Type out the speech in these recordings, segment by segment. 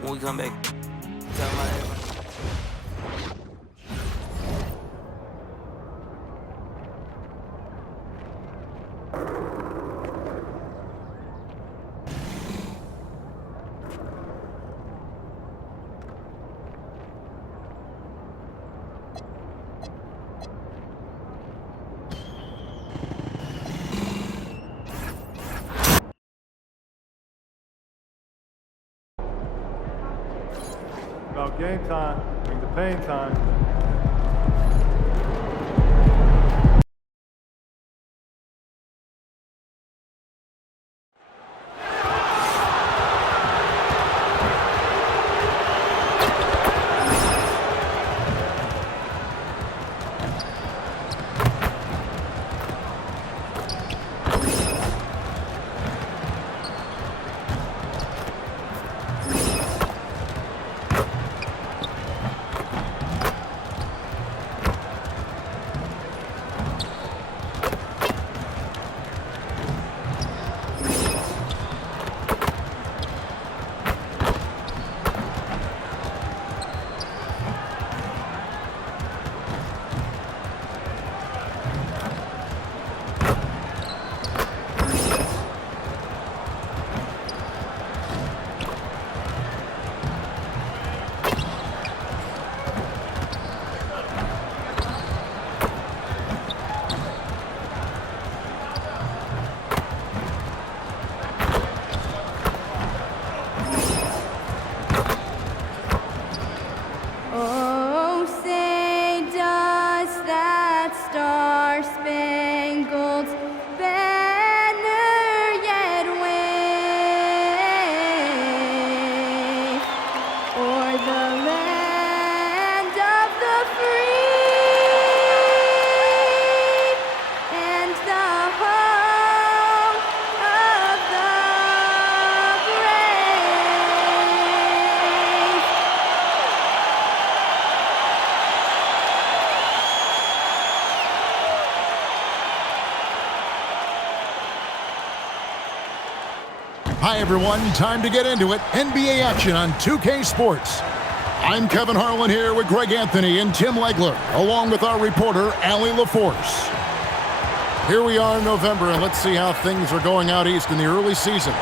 when we come back. Tell my everybody. About game time, bring the pain time. Oh, say does that star-spangled banner yet wave o'er the land of the free and the home of the brave? Hi everyone, time to get into it. NBA action on 2K Sports. I'm Kevin Harlan here with Greg Anthony and Tim Legler, along with our reporter, Allie LaForce. Here we are in November, and let's see how things are going out east in the early season.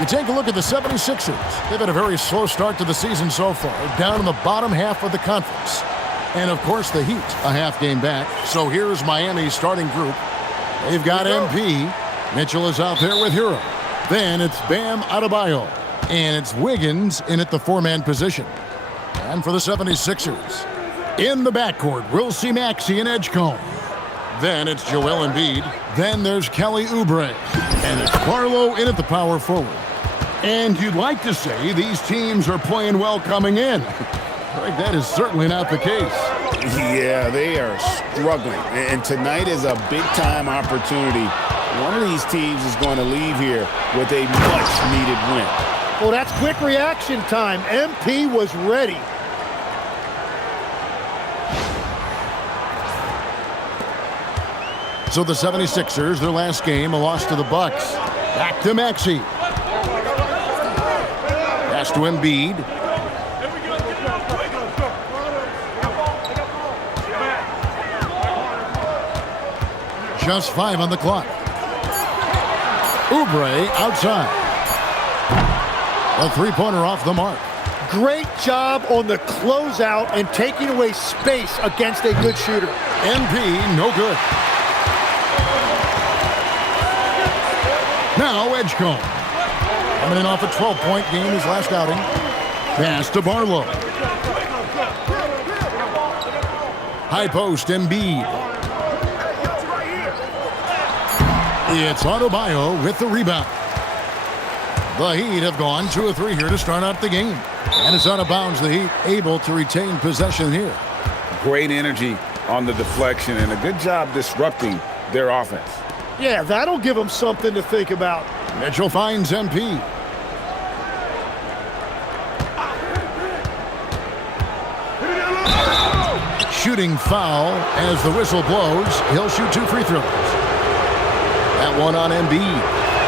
You take a look at the 76ers. They've had a very slow start to the season so far, down in the bottom half of the conference. And of course, the Heat, a half game back. So here's Miami's starting group. They've got MP. Mitchell is out there with Hero. Then it's Bam Adebayo, and it's Wiggins in at the four-man position. And for the 76ers, in the backcourt, we'll see Maxey and Edgecombe. Then it's Joel Embiid. Then there's Kelly Oubre, and it's Barlow in at the power forward. And you'd like to say these teams are playing well coming in. Greg, that is certainly not the case. Yeah, they are struggling, and tonight is a big-time opportunity. One of these teams is going to leave here with a much-needed win. Well, that's quick reaction time. MP was ready. So the 76ers, their last game, a loss to the Bucks. Back to Maxey. Pass to Embiid. Just 5 on the clock. Oubre outside. A three-pointer off the mark. Great job on the closeout and taking away space against a good shooter. MP, no good. Now Edgecombe. Coming in off a 12-point game his last outing. Pass to Barlow. High post, Embiid. It's Adebayo with the rebound. The Heat have gone 2 of 3 here to start out the game. And it's out of bounds. The Heat able to retain possession here. Great energy on the deflection and a good job disrupting their offense. Yeah, that'll give them something to think about. Mitchell finds MP. Shooting foul as the whistle blows. He'll shoot 2 free throws. That one on Embiid.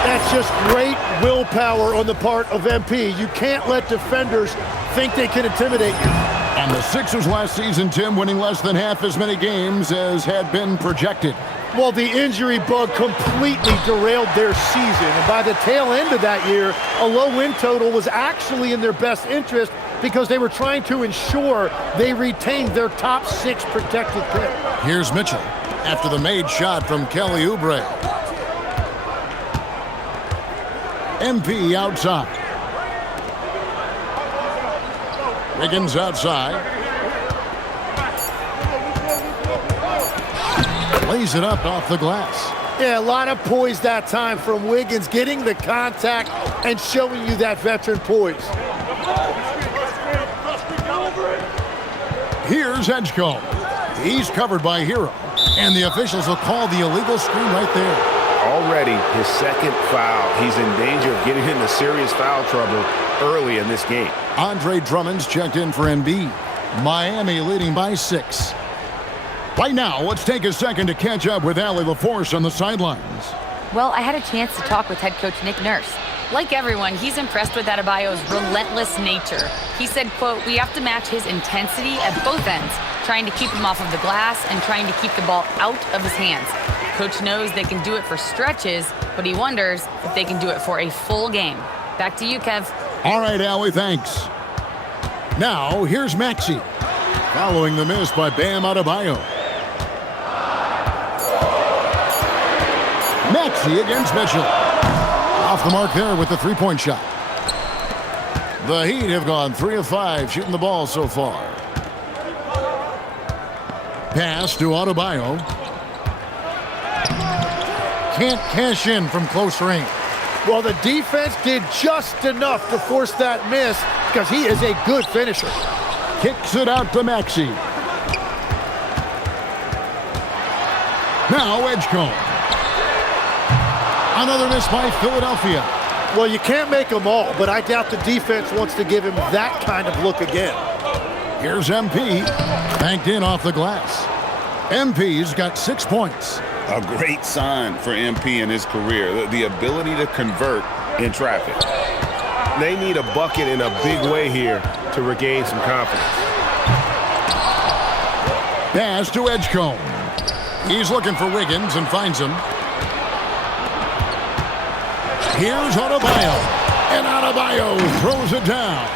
That's just great willpower on the part of MP. You can't let defenders think they can intimidate you. And the Sixers last season, Tim, winning less than half as many games as had been projected. Well, the injury bug completely derailed their season. And by the tail end of that year, a low win total was actually in their best interest because they were trying to ensure they retained their top 6 protected pick. Here's Mitchell after the made shot from Kelly Oubre. MP outside. Wiggins outside. Lays it up off the glass. Yeah, a lot of poise that time from Wiggins, getting the contact and showing you that veteran poise. Here's Edgecombe. He's covered by Hero. And the officials will call the illegal screen right there. Already his second foul. He's in danger of getting into serious foul trouble early in this game. Andre Drummond's checked in for Embiid. Miami leading by 6. Right now, let's take a second to catch up with Allie LaForce on the sidelines. Well, I had a chance to talk with head coach Nick Nurse. Like everyone, he's impressed with Adebayo's relentless nature. He said, quote, "We have to match his intensity at both ends, trying to keep him off of the glass and trying to keep the ball out of his hands. Coach knows they can do it for stretches, but he wonders if they can do it for a full game." Back to you, Kev. All right, Allie, thanks. Now, here's Maxey, following the miss by Bam Adebayo. Maxey against Mitchell. Off the mark there with the three-point shot. The Heat have gone 3 of 5 shooting the ball so far. Pass to Adebayo. Can't cash in from close range. Well, the defense did just enough to force that miss because he is a good finisher. Kicks it out to Maxey. Now Edgecombe. Another miss by Philadelphia. Well, you can't make them all, but I doubt the defense wants to give him that kind of look again. Here's MP. Banked in off the glass. MP's got 6 points. A great sign for MP in his career, the ability to convert in traffic. They need a bucket in a big way here to regain some confidence. Pass to Edgecombe. He's looking for Wiggins and finds him. Here's Adebayo. And Adebayo throws it down.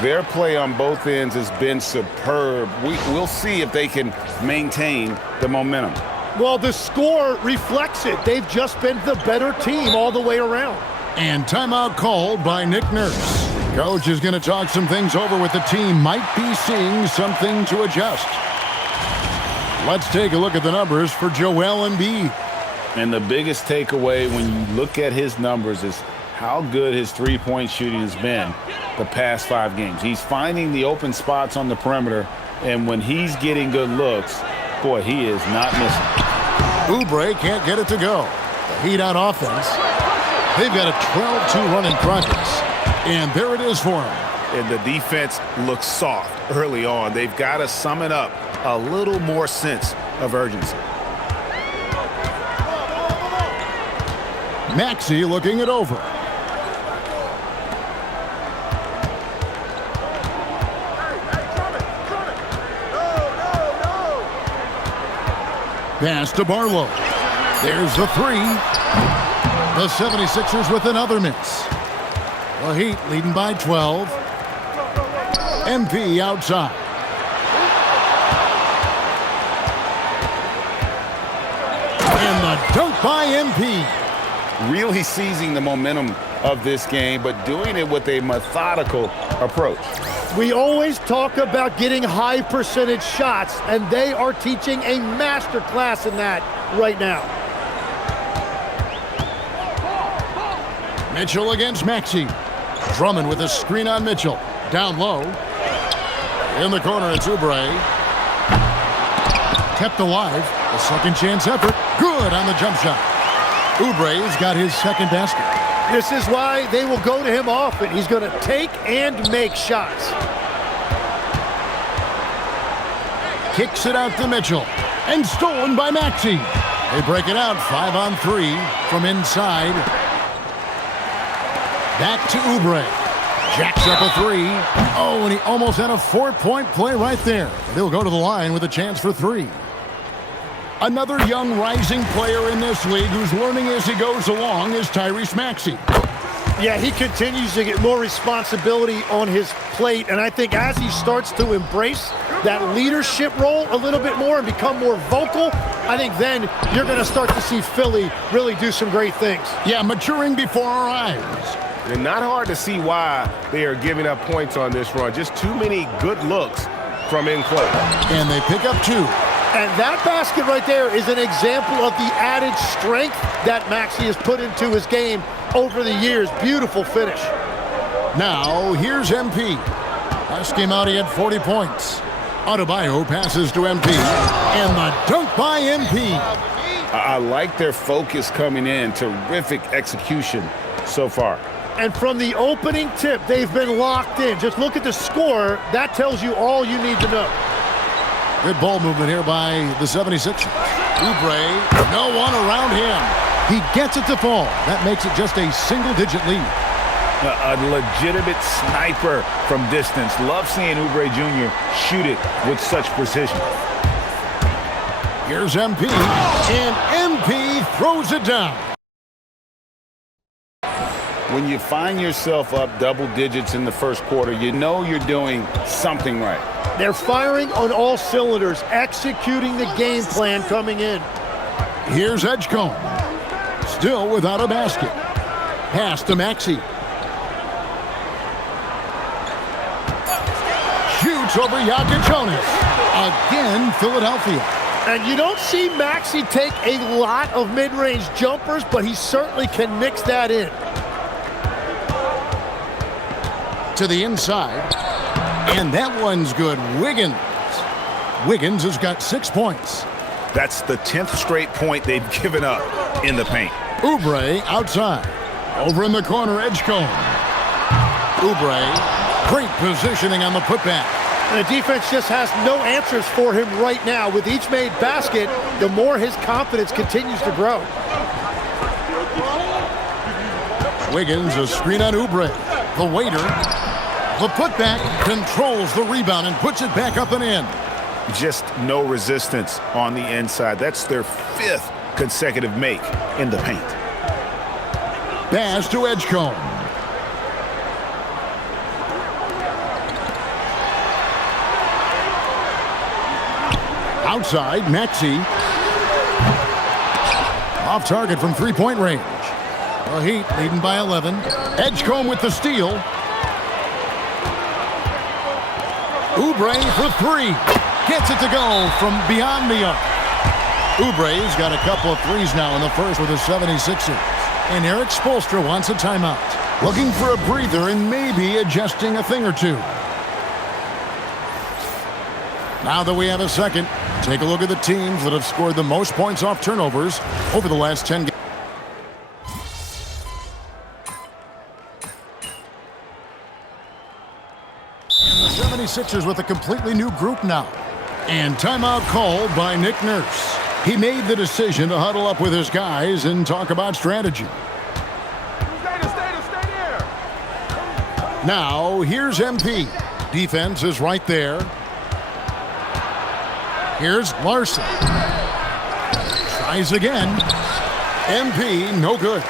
Their play on both ends has been superb. We'll see if they can maintain the momentum. Well, the score reflects it. They've just been the better team all the way around. And timeout called by Nick Nurse. Coach is going to talk some things over with the team. Might be seeing something to adjust. Let's take a look at the numbers for Joel Embiid. And the biggest takeaway when you look at his numbers is how good his three-point shooting has been the past 5 games. He's finding the open spots on the perimeter, and when he's getting good looks, boy, he is not missing. Oubre can't get it to go. The Heat on offense. They've got a 12-2 run in progress. And there it is for him. And the defense looks soft early on. They've got to sum it up a little more sense of urgency. Maxey looking it over. Pass to Barlow. There's the 3. The 76ers with another miss. The Heat leading by 12. MP outside. And the dunk by MP. Really seizing the momentum of this game, but doing it with a methodical approach. We always talk about getting high percentage shots, and they are teaching a master class in that right now. Mitchell against Maxey. Drummond with a screen on Mitchell. Down low. In the corner, it's Oubre. Kept alive. A second chance effort. Good on the jump shot. Oubre's got his second basket. This is why they will go to him often. He's going to take and make shots. Kicks it out to Mitchell. And stolen by Maxey. They break it out 5-on-3 from inside. Back to Oubre. Jacks up a three. Oh, and he almost had a 4-point play right there. He'll go to the line with a chance for three. Another young rising player in this league who's learning as he goes along is Tyrese Maxey. Yeah, he continues to get more responsibility on his plate, and I think as he starts to embrace that leadership role a little bit more and become more vocal, I think then you're going to start to see Philly really do some great things. Yeah, maturing before our eyes. And not hard to see why they are giving up points on this run. Just too many good looks from in close. And they pick up two. And that basket right there is an example of the added strength that Maxey has put into his game over the years. Beautiful finish. Now, here's MP. Last game out, he had 40 points. Adebayo passes to MP. And the dunk by MP. I like their focus coming in. Terrific execution so far. And from the opening tip, they've been locked in. Just look at the score. That tells you all you need to know. Good ball movement here by the 76ers. Oubre, no one around him. He gets it to fall. That makes it just a single-digit lead. A legitimate sniper from distance. Love seeing Oubre Jr. shoot it with such precision. Here's MP, and MP throws it down. When you find yourself up double digits in the first quarter, you know you're doing something right. They're firing on all cylinders, executing the game plan coming in. Here's Edgecombe. Still without a basket. Pass to Maxey. Shoots over Jonas. Again, Philadelphia. And you don't see Maxey take a lot of mid-range jumpers, but he certainly can mix that in. To the inside. And that one's good. Wiggins. Wiggins has got 6 points. That's the 10th straight point they've given up in the paint. Oubre outside. Over in the corner, Edgecombe. Oubre, great positioning on the putback. And the defense just has no answers for him right now. With each made basket, the more his confidence continues to grow. Wiggins, a screen on Oubre. The waiter. The putback controls the rebound and puts it back up and in. Just no resistance on the inside. That's their 5th consecutive make in the paint. Pass to Edgecombe. Outside, Maxey. Off target from three-point range. The Heat leading by 11. Edgecombe with the steal. Oubre for three. Gets it to go from beyond the arc. Oubre's got a couple of threes now in the first with the 76ers. And Eric Spoelstra wants a timeout. Looking for a breather and maybe adjusting a thing or two. Now that we have a second, take a look at the teams that have scored the most points off turnovers over the last 10 games. And the 76ers with a completely new group now. And timeout called by Nick Nurse. He made the decision to huddle up with his guys and talk about strategy. Stay there. Now, here's MP. Defense is right there. Here's Larson. Tries again. MP, no good.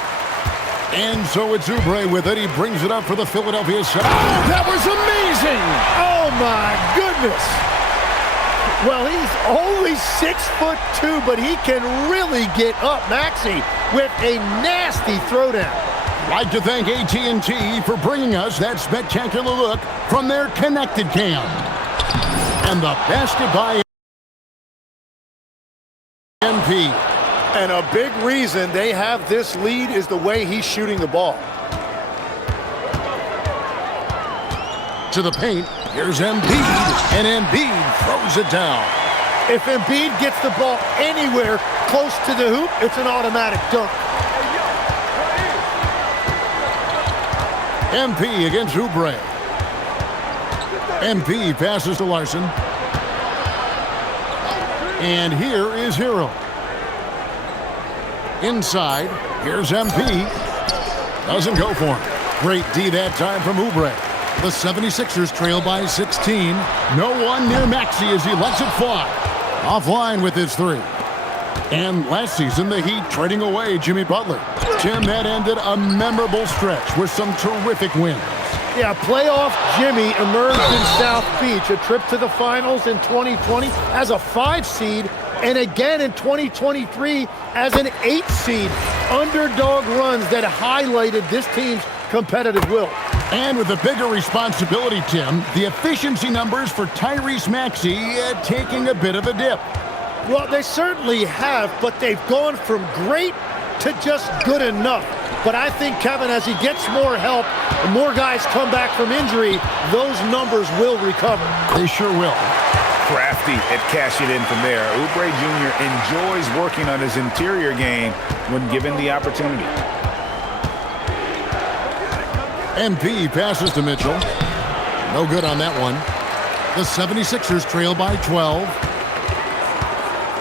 And so it's Oubre with it. He brings it up for the Philadelphia 76ers. Oh, that was amazing! Oh, my goodness. Well, he's only 6'2", but he can really get up. Maxey with a nasty throwdown. Like to thank AT&T for bringing us that spectacular look from their connected cam. And the basket by MP. And a big reason they have this lead is the way he's shooting the ball. To the paint, here's Embiid, and Embiid throws it down. If Embiid gets the ball anywhere close to the hoop, it's an automatic dunk. MP against Oubre. MP passes to Larson. And here is Hero. Inside, here's MP. Doesn't go for him. Great D that time from Oubre. The 76ers trail by 16. No one near Maxey as he lets it fly. Offline with his three. And last season, the Heat trading away Jimmy Butler. Tim, that ended a memorable stretch with some terrific wins. Yeah, playoff Jimmy emerged in South Beach, a trip to the finals in 2020 as a 5 seed, and again in 2023 as an 8 seed. Underdog runs that highlighted this team's competitive will. And with a bigger responsibility, Tim, the efficiency numbers for Tyrese Maxey taking a bit of a dip. Well, they certainly have, but they've gone from great to just good enough. But I think, Kevin, as he gets more help and more guys come back from injury, those numbers will recover. They sure will. Crafty at cashing in from there. Oubre Jr. enjoys working on his interior game when given the opportunity. MP passes to Mitchell. No good on that one. The 76ers trail by 12.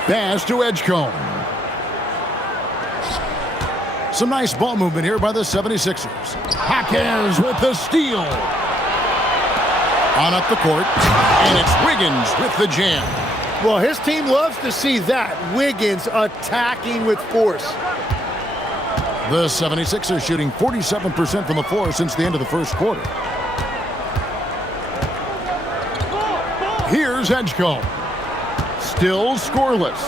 Pass to Edgecombe. Some nice ball movement here by the 76ers. Hawkins with the steal. On up the court. And it's Wiggins with the jam. Well, his team loves to see that. Wiggins attacking with force. The 76ers shooting 47% from the floor since the end of the first quarter. Here's Edgecombe. Still scoreless.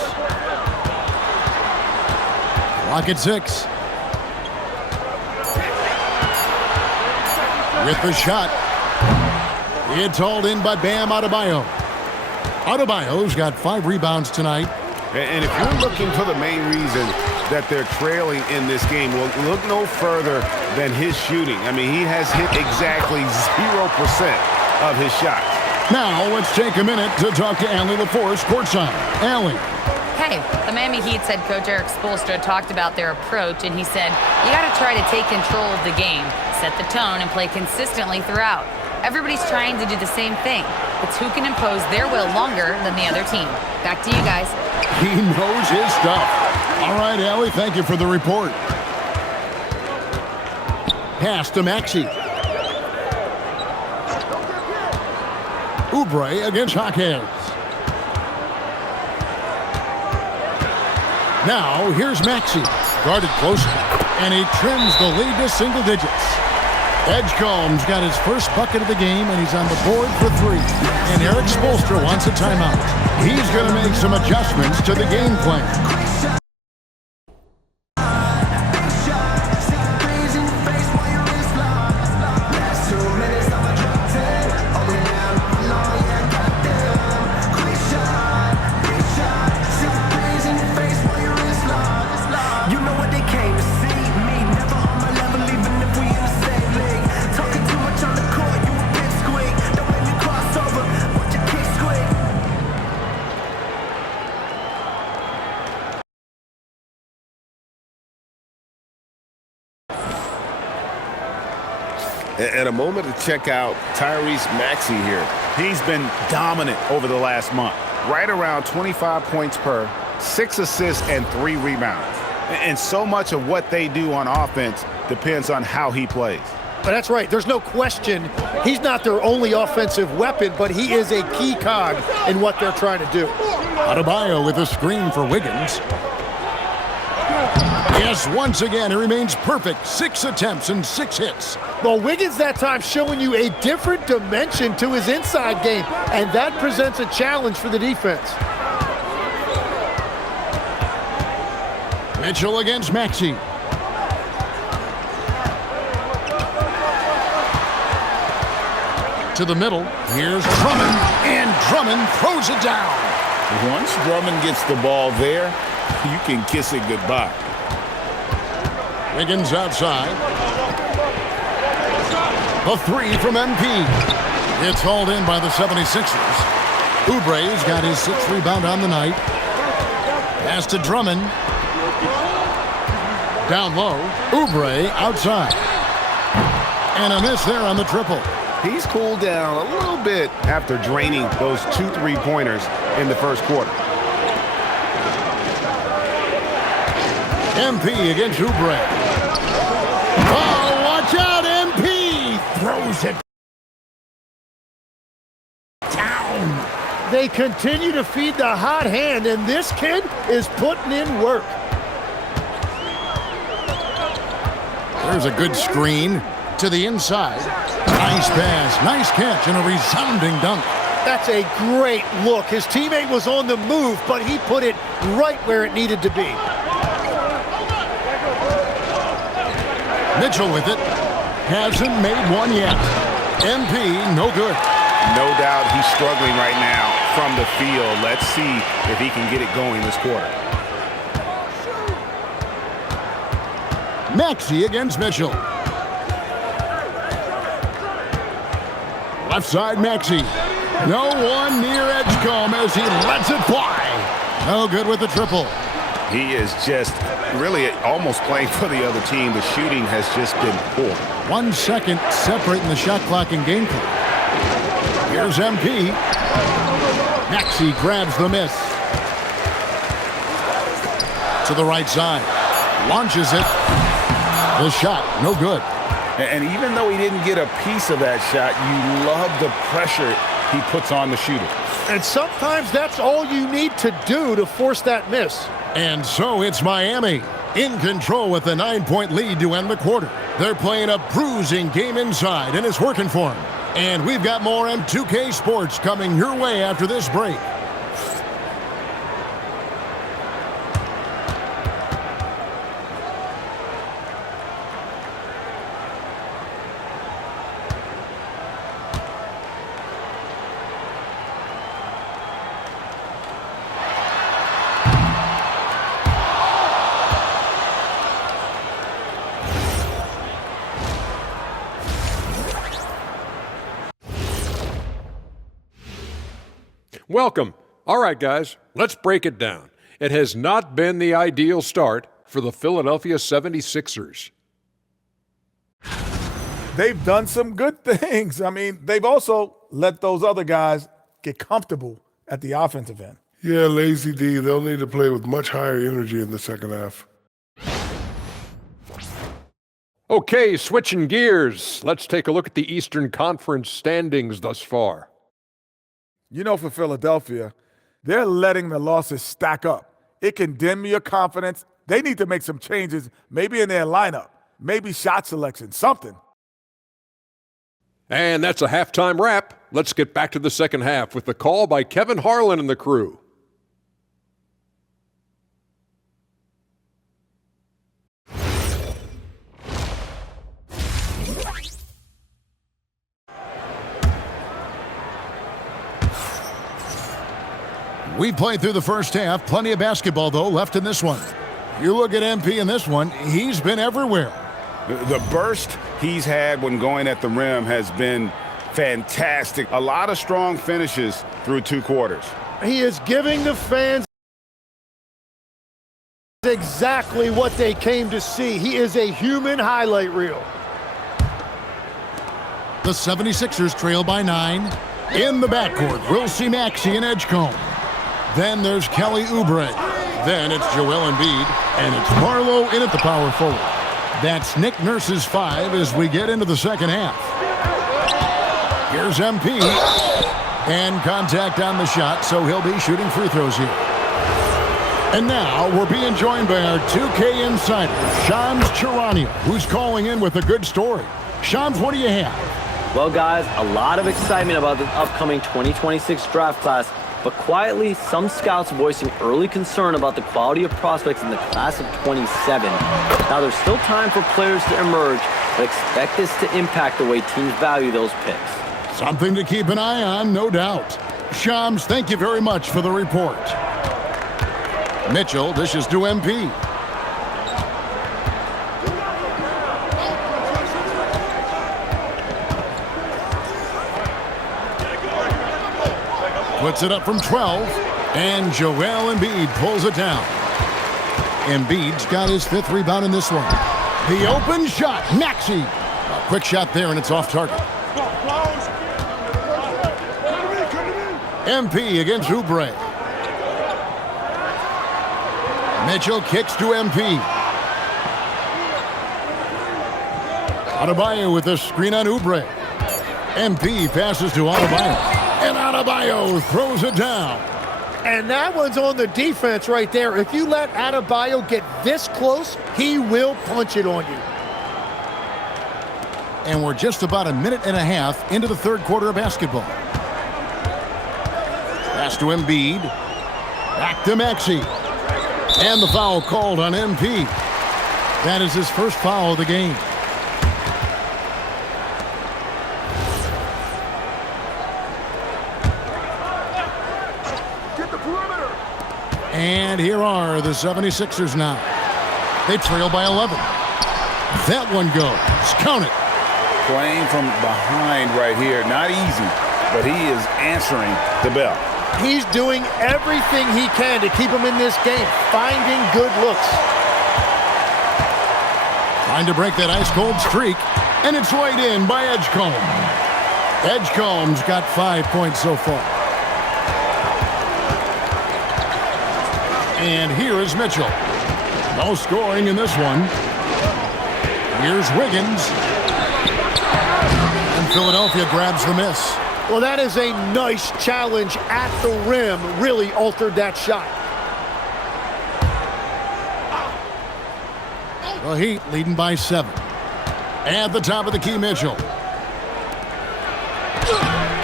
Clock at 6. With the shot. It's hauled in by Bam Adebayo. Adebayo's got 5 rebounds tonight. And if you're looking for the main reason that they're trailing in this game, well, look no further than his shooting. I mean, he has hit exactly 0% of his shots. Now, let's take a minute to talk to Allie LaForce courtside. Allie. Hey, the Miami Heat's head coach Eric Spoelstra talked about their approach, and he said, you got to try to take control of the game, set the tone, and play consistently throughout. Everybody's trying to do the same thing. It's who can impose their will longer than the other team. Back to you guys. He knows his stuff. All right, Allie, thank you for the report. Pass to Maxey. Oubre against Hawkins. Now, here's Maxey. Guarded closely, and he trims the lead to single digits. Edgecombe's got his first bucket of the game, and he's on the board for 3. And Eric Spoelstra wants a timeout. He's going to make some adjustments to the game plan. And a moment to check out Tyrese Maxey here. He's been dominant over the last month. Right around 25 points per, 6 assists, and 3 rebounds. And so much of what they do on offense depends on how he plays. But that's right. There's no question he's not their only offensive weapon, but he is a key cog in what they're trying to do. Adebayo with a screen for Wiggins. Yes, once again, he remains perfect. 6 attempts and 6 hits. Well, Wiggins that time showing you a different dimension to his inside game, and that presents a challenge for the defense. Mitchell against Maxey. To the middle. Here's Drummond, and Drummond throws it down. Once Drummond gets the ball there, you can kiss it goodbye. Wiggins outside. A 3 from MP. It's hauled in by the 76ers. Oubre's got his 6th rebound on the night. Pass to Drummond. Down low. Oubre outside. And a miss there on the triple. He's cooled down a little bit after draining those 2 3-pointers in the first quarter. MP against Oubre. Oh, watch out, MP! They continue to feed the hot hand, and this kid is putting in work. There's a good screen to the inside. Nice pass, nice catch, and a resounding dunk. That's a great look. His teammate was on the move, but he put it right where it needed to be. Mitchell with it. Hasn't made one yet. MP, no good. No doubt he's struggling right now from the field. Let's see if he can get it going this quarter. Maxey against Mitchell. Left side, Maxey. No one near Edgecombe as he lets it fly. No good with the triple. He is just really almost playing for the other team. The shooting has just been poor. 1 second separating the shot clock and game clock. Here's MP. Maxey grabs the miss. To the right side. Launches it. The shot, no good. And even though he didn't get a piece of that shot, you love the pressure he puts on the shooter. And sometimes that's all you need to do to force that miss. And so it's Miami in control with a 9-point lead to end the quarter. They're playing a bruising game inside, and it's working for them. And we've got more M2K Sports coming your way after this break. Welcome. All right, guys, let's break it down. It has not been the ideal start for the Philadelphia 76ers. They've done some good things. I mean, they've also let those other guys get comfortable at the offensive end. Yeah, lazy D. They'll need to play with much higher energy in the second half. Okay, switching gears. Let's take a look at the Eastern Conference standings thus far. You know, for Philadelphia, they're letting the losses stack up. It can dim your confidence. They need to make some changes, maybe in their lineup, maybe shot selection, something. And that's a halftime wrap. Let's get back to the second half with the call by Kevin Harlan and the crew. We played through the first half. Plenty of basketball, though, left in this one. You look at MP in this one, he's been everywhere. The burst he's had when going at the rim has been fantastic. A lot of strong finishes through 2 quarters. He is giving the fans exactly what they came to see. He is a human highlight reel. The 76ers trail by 9. In the backcourt, we'll see Maxey and Edgecombe. Then there's Kelly Oubre. Then it's Joel Embiid. And it's Marlowe in at the power forward. That's Nick Nurse's 5 as we get into the second half. Here's MP. And contact on the shot, so he'll be shooting free throws here. And now we're being joined by our 2K insider, Shams Charania, who's calling in with a good story. Shams, what do you have? Well, guys, a lot of excitement about the upcoming 2026 draft class, but quietly, some scouts voicing early concern about the quality of prospects in the class of 27. Now, there's still time for players to emerge, but expect this to impact the way teams value those picks. Something to keep an eye on, no doubt. Shams, thank you very much for the report. Mitchell dishes to MP. Puts it up from 12, and Joel Embiid pulls it down. Embiid's got his 5th rebound in this one. The open shot, Maxey. A quick shot there, and it's off target. MP against Oubre. Mitchell kicks to MP. Adebayo with a screen on Oubre. MP passes to Adebayo. And out Adebayo throws it down. And that one's on the defense right there. If you let Adebayo get this close, he will punch it on you. And we're just about a minute and a half into the third quarter of basketball. Pass to Embiid. Back to Maxey. And the foul called on MP. That is his first foul of the game. And here are the 76ers now. They trail by 11. That one goes. Count it. Playing from behind right here. Not easy, but he is answering the bell. He's doing everything he can to keep him in this game, finding good looks. Trying to break that ice-cold streak, and it's right in by Edgecombe. Edgecombe's got 5 points so far. And here is Mitchell. No scoring in this one. Here's Wiggins. And Philadelphia grabs the miss. Well, that is a nice challenge at the rim. Really altered that shot. The Heat leading by 7. At the top of the key, Mitchell.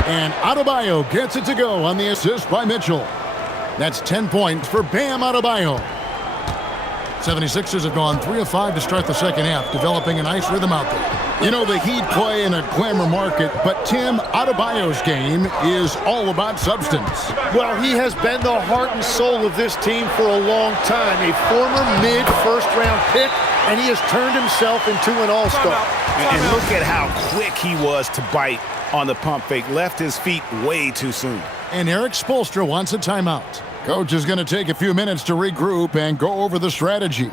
And Adebayo gets it to go on the assist by Mitchell. That's 10 points for Bam Adebayo. 76ers have gone 3 of 5 to start the second half, developing a nice rhythm out there. You know, the Heat play in a glamour market, but Tim, Adebayo's game is all about substance. Well, he has been the heart and soul of this team for a long time. A former mid-first-round pick, and he has turned himself into an all-star. And look at how quick he was to bite on the pump fake. Left his feet way too soon. And Eric Spoelstra wants a timeout. Coach is going to take a few minutes to regroup and go over the strategy.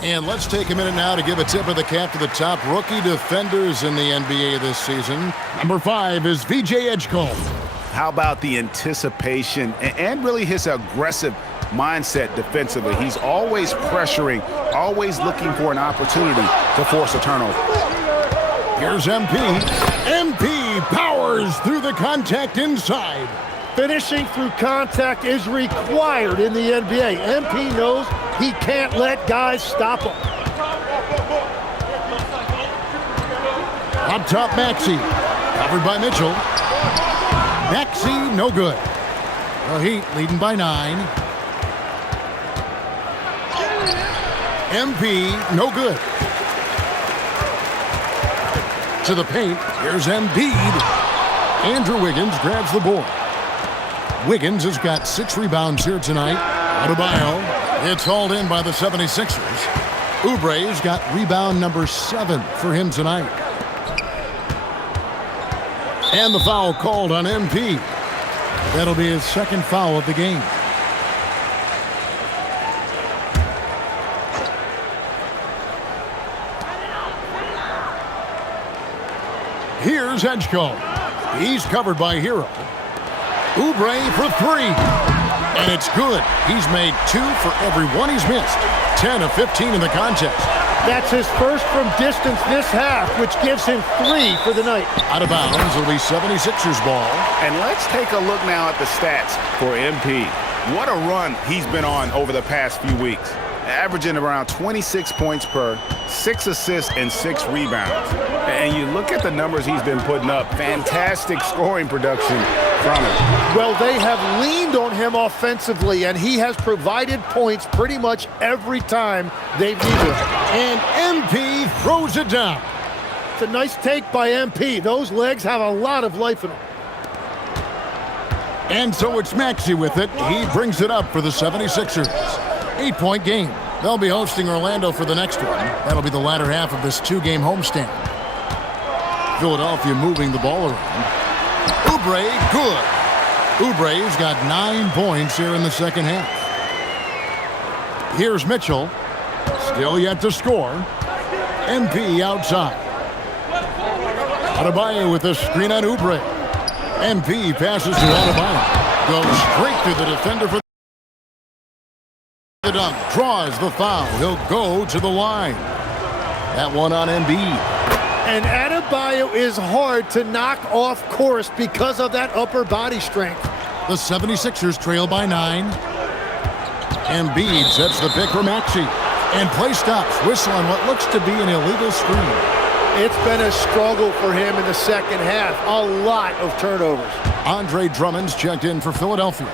And let's take a minute now to give a tip of the cap to the top rookie defenders in the NBA this season. Number 5 is VJ Edgecombe. How about the anticipation and really his aggressive mindset defensively? He's always pressuring, always looking for an opportunity to force a turnover. Here's MP. MP powers through the contact inside. Finishing through contact is required in the NBA. MP knows he can't let guys stop him. Up top, Maxey. Covered by Mitchell. Maxey, no good. The Heat leading by 9. MP, no good. To the paint, here's Embiid. Andrew Wiggins grabs the board. Wiggins has got 6 rebounds here tonight. Adebayo, it's hauled in by the 76ers. Oubre's got rebound number 7 for him tonight. And the foul called on MP. That'll be his second foul of the game. Here's Edgecombe. He's covered by Hero. Oubre for 3. And it's good. He's made 2 for every one he's missed. 10 of 15 in the contest. That's his first from distance this half, which gives him 3 for the night. Out of bounds will be 76ers ball. And let's take a look now at the stats for MP. What a run he's been on over the past few weeks. Averaging around 26 points per, 6 assists, and 6 rebounds. And you look at the numbers he's been putting up. Fantastic scoring production from him. Well, they have leaned on him offensively, and he has provided points pretty much every time they've needed it. And MP throws it down. It's a nice take by MP. Those legs have a lot of life in them. And so it's Maxey with it. He brings it up for the 76ers. 8-point game. They'll be hosting Orlando for the next one. That'll be the latter half of this 2-game homestand. Philadelphia moving the ball around. Oubre, good. Oubre's got 9 points here in the second half. Here's Mitchell. Still yet to score. MP outside. Adebayo with a screen on Oubre. MP passes to Adebayo. Goes straight to the defender for the dunk. Draws the foul. He'll go to the line. That one on Embiid. And Adebayo is hard to knock off course because of that upper body strength. The 76ers trail by 9. Embiid sets the pick for Maxey. And play stops. Whistle on what looks to be an illegal screen. It's been a struggle for him in the second half. A lot of turnovers. Andre Drummond's checked in for Philadelphia.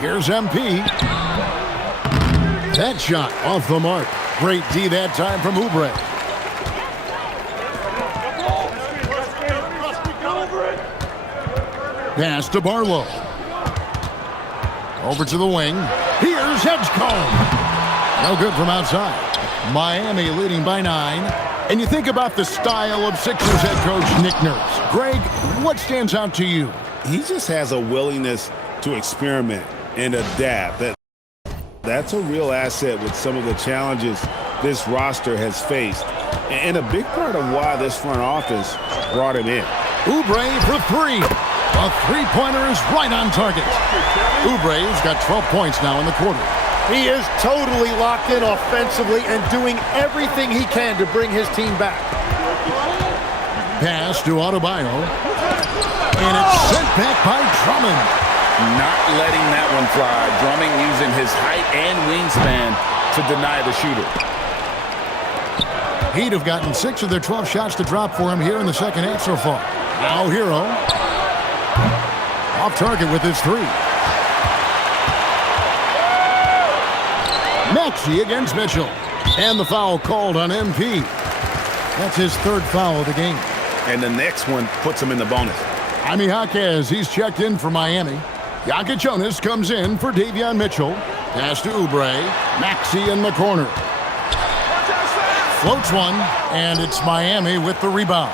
Here's MP. That shot off the mark. Great D that time from Oubre. Pass to Barlow. Over to the wing. Here's Edgecombe. No good from outside. Miami leading by 9. And you think about the style of Sixers head coach Nick Nurse. Greg, what stands out to you? He just has a willingness to experiment and adapt. That's a real asset with some of the challenges this roster has faced. And a big part of why this front office brought him in. Oubre for 3. A three-pointer is right on target. Oubre's got 12 points now in the quarter. He is totally locked in offensively and doing everything he can to bring his team back. Pass to Adebayo. And it's sent back by Drummond. Not letting that one fly. Drummond using his height and wingspan to deny the shooter. Heat have gotten 6 of their 12 shots to drop for him here in the second half so far. Now Hero. Off target with his 3. Maxey against Mitchell. And the foul called on MP. That's his 3rd foul of the game. And the next one puts him in the bonus. Jaime Jaquez, he's checked in for Miami. Yaka Jonas comes in for Davion Mitchell. Pass to Oubre. Maxey in the corner. Floats one, and it's Miami with the rebound.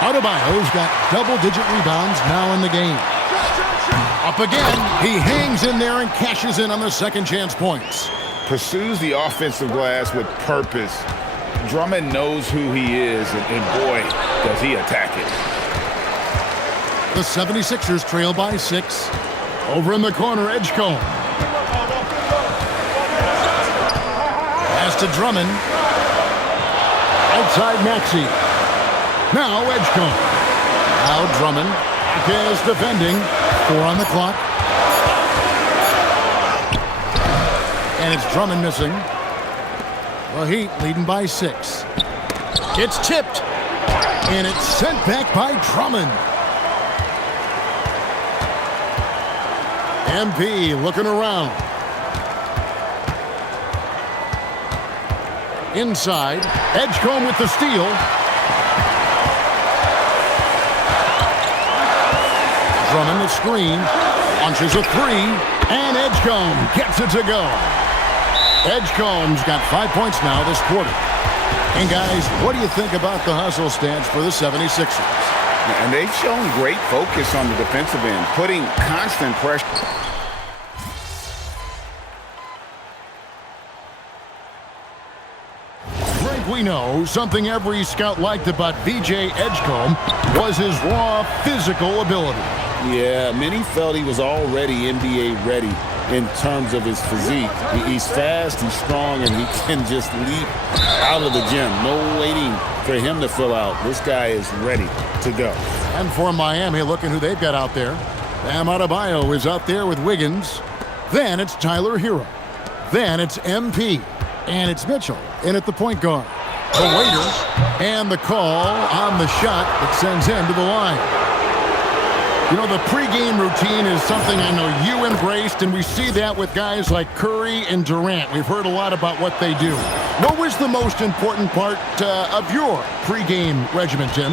Adebayo's got double-digit rebounds now in the game. Up again, he hangs in there and cashes in on the second chance points. Pursues the offensive glass with purpose. Drummond knows who he is, and boy, does he attack it. The 76ers trail by 6. Over in the corner, Edgecombe. Pass to Drummond. Outside Maxey. Now Edgecombe. Now Drummond. Jaquez defending. 4 on the clock. And it's Drummond missing. The Heat leading by 6. It's tipped. And it's sent back by Drummond. MP looking around. Inside. Edgecombe with the steal. Drummond the screen. Launches a 3. And Edgecombe gets it to go. Edgecombe's got 5 points now this quarter. And guys, what do you think about the hustle stance for the 76ers? And they've shown great focus on the defensive end, putting constant pressure. We know something every scout liked about VJ Edgecombe was his raw physical ability. Yeah, many felt he was already NBA ready in terms of his physique. He's fast, he's strong, and he can just leap out of the gym. No waiting for him to fill out. This guy is ready to go. And for Miami, looking who they've got out there. Bam Adebayo is out there with Wiggins. Then it's Tyler Hero. Then it's MP. And it's Mitchell in at the point guard. The waiter and the call on the shot that sends him to the line. You know, the pregame routine is something I know you embraced, and we see that with guys like Curry and Durant. We've heard a lot about what they do. What was the most important part of your pregame regimen, Tim?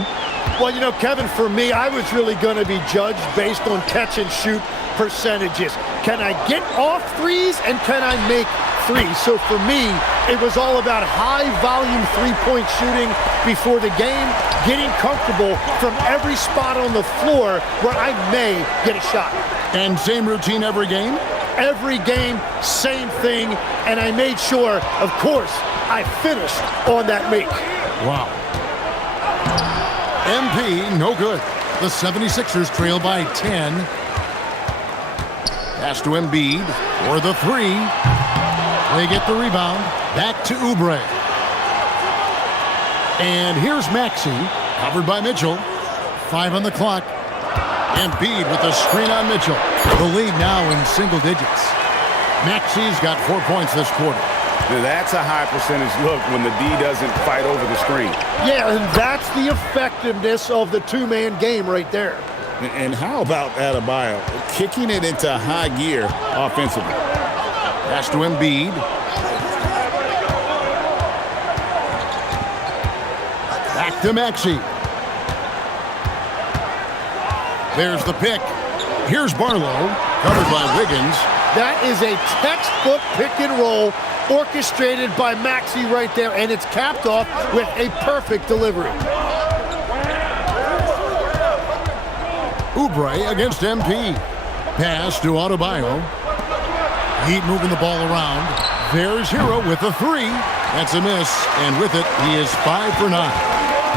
Well, you know, Kevin, for me, I was really going to be judged based on catch-and-shoot percentages. Can I get off threes, and can I make threes? So for me, it was all about high-volume three-point shooting before the game, getting comfortable from every spot on the floor where I may get a shot. And same routine every game? Every game, same thing, and I made sure, of course, I finished on that make. Wow. MP, no good. The 76ers trail by 10. Pass to Embiid for the three. They get the rebound. Back to Oubre. And here's Maxey, covered by Mitchell. 5 on the clock. Embiid with the screen on Mitchell. The lead now in single digits. Maxey's got 4 points this quarter. Now that's a high percentage look when the D doesn't fight over the screen. Yeah, and that's the effectiveness of the two-man game right there. And how about Adebayo kicking it into high gear offensively? Pass to Embiid. Back to Maxey. There's the pick. Here's Barlow, covered by Wiggins. That is a textbook pick and roll orchestrated by Maxey right there, and it's capped off with a perfect delivery. Oubre against MP. Pass to Adebayo. Heat moving the ball around. There's Hero with a three. That's a miss, and with it, he is 5 for 9.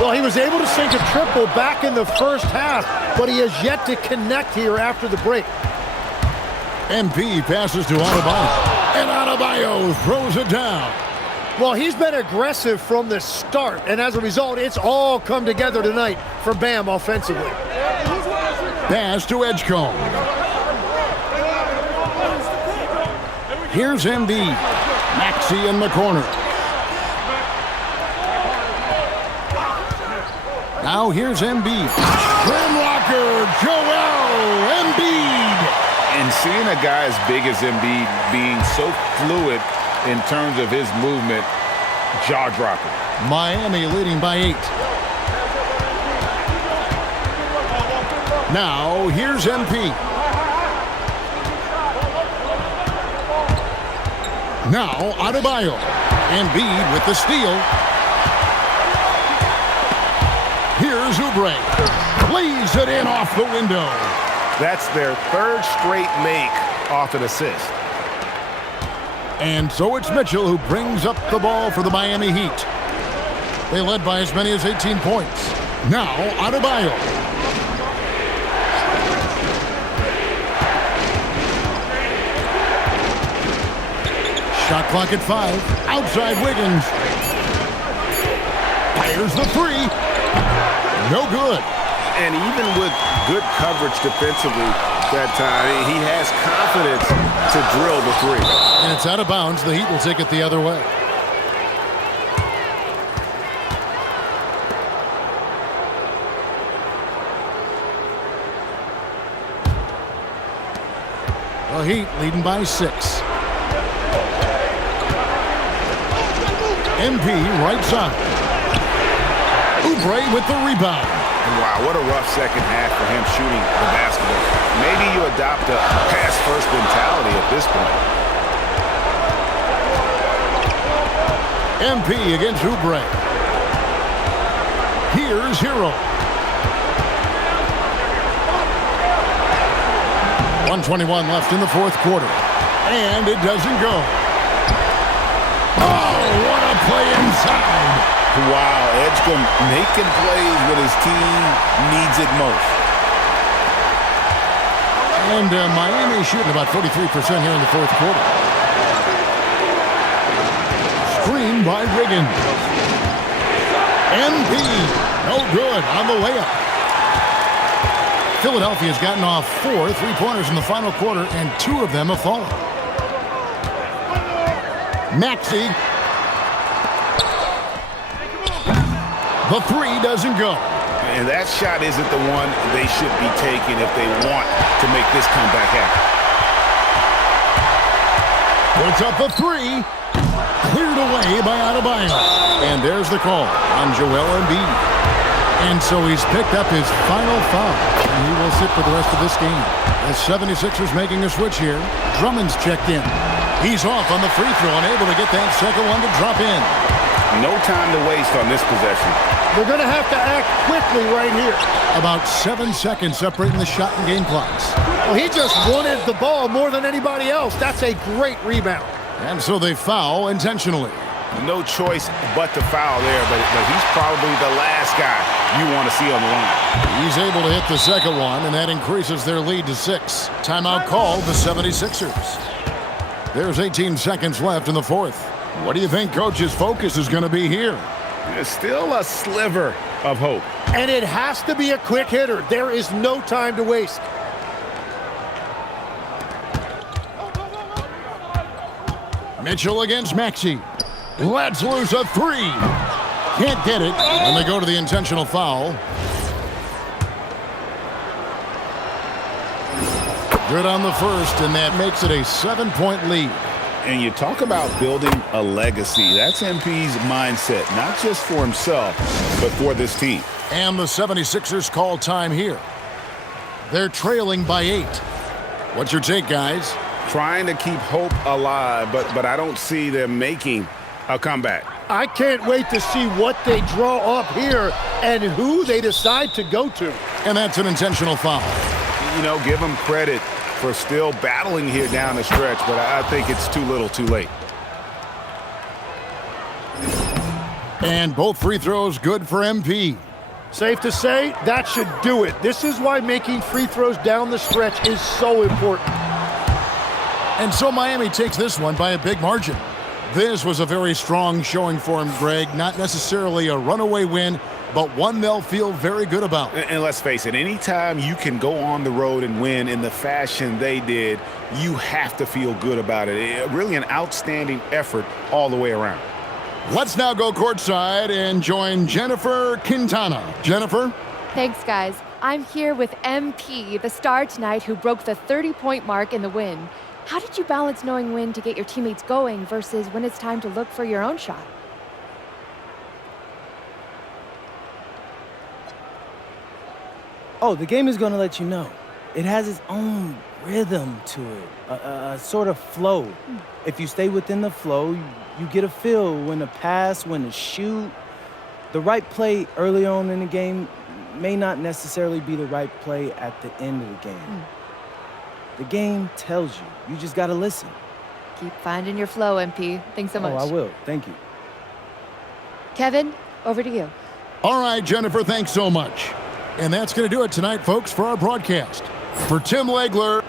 Well, he was able to sink a triple back in the first half, but he has yet to connect here after the break. MP passes to Adebayo. And Adebayo throws it down. Well, he's been aggressive from the start, and as a result, it's all come together tonight for Bam offensively. Pass to Edgecombe. Here's Embiid. Maxey in the corner. Now here's Embiid. Grimlocker, Joel Embiid. And seeing a guy as big as Embiid being so fluid in terms of his movement, jaw-dropping. Miami leading by 8. Now, here's MP. Now, Adebayo. Embiid with the steal. Here's Oubre. Lays it in off the window. That's their third straight make off an assist. And so it's Mitchell who brings up the ball for the Miami Heat. They led by as many as 18 points. Now, Adebayo. Shot clock at 5. Outside Wiggins. Fires the three. No good. And even with good coverage defensively that time, he has confidence to drill the three. And it's out of bounds. The Heat will take it the other way. The Heat leading by 6. MP right side. Oubre with the rebound. Wow, what a rough second half for him shooting the basketball. Maybe you adopt a pass-first mentality at this point. MP against Oubre. Here's Hero. 1:21 left in the fourth quarter. And it doesn't go. Oh, what a play inside. Wow, Edgecombe making plays when his team needs it most. And Miami shooting about 43% here in the fourth quarter. Screen by Wiggins. MP, no good on the layup. Philadelphia has gotten off 4 3-pointers in the final quarter, and 2 of them have fallen. Maxey The three doesn't go. And that shot isn't the one they should be taking if they want to make this comeback happen. Puts up a three. Cleared away by Adebayo. And there's the call on Joel Embiid. And so he's picked up his final foul. And he will sit for the rest of this game. The 76ers making a switch here. Drummond's checked in. He's off on the free throw and able to get that second one to drop in. No time to waste on this possession. They're going to have to act quickly right here. About 7 seconds separating the shot and game clocks. Well, he just wanted the ball more than anybody else. That's a great rebound. And so they foul intentionally. No choice but to foul there, but he's probably the last guy you want to see on the line. He's able to hit the second one, and that increases their lead to 6. Timeout called the 76ers. There's 18 seconds left in the fourth. What do you think Coach's focus is going to be here? There's still a sliver of hope. And it has to be a quick hitter. There is no time to waste. Mitchell against Maxey. Lets loose a three. Can't get it. And they go to the intentional foul. Good on the first, and that makes it a 7-point lead. And you talk about building a legacy. That's MP's mindset, not just for himself, but for this team. And the 76ers call time here. They're trailing by 8. What's your take, guys? Trying to keep hope alive, but I don't see them making a comeback. I can't wait to see what they draw up here and who they decide to go to. And that's an intentional foul. You know, give them credit for still battling here down the stretch, but I think it's too little too late. And both free throws good for MP. Safe to say, that should do it. This is why making free throws down the stretch is so important. And so Miami takes this one by a big margin. This was a very strong showing for him, Greg. Not necessarily a runaway win, but one they'll feel very good about. And let's face it, anytime you can go on the road and win in the fashion they did, you have to feel good about it. Really an outstanding effort all the way around. Let's now go courtside and join Jennifer Quintana. Jennifer? Thanks, guys. I'm here with MP, the star tonight who broke the 30-point mark in the win. How did you balance knowing when to get your teammates going versus when it's time to look for your own shot? Oh, the game is going to let you know. It has its own rhythm to it, a sort of flow. If you stay within the flow, you get a feel when to pass, when to shoot. The right play early on in the game may not necessarily be the right play at the end of the game. The game tells you. You just got to listen. Keep finding your flow, MP. Thanks so much. Oh, I will. Thank you. Kevin, over to you. All right, Jennifer, thanks so much. And that's going to do it tonight, folks, for our broadcast. For Tim Legler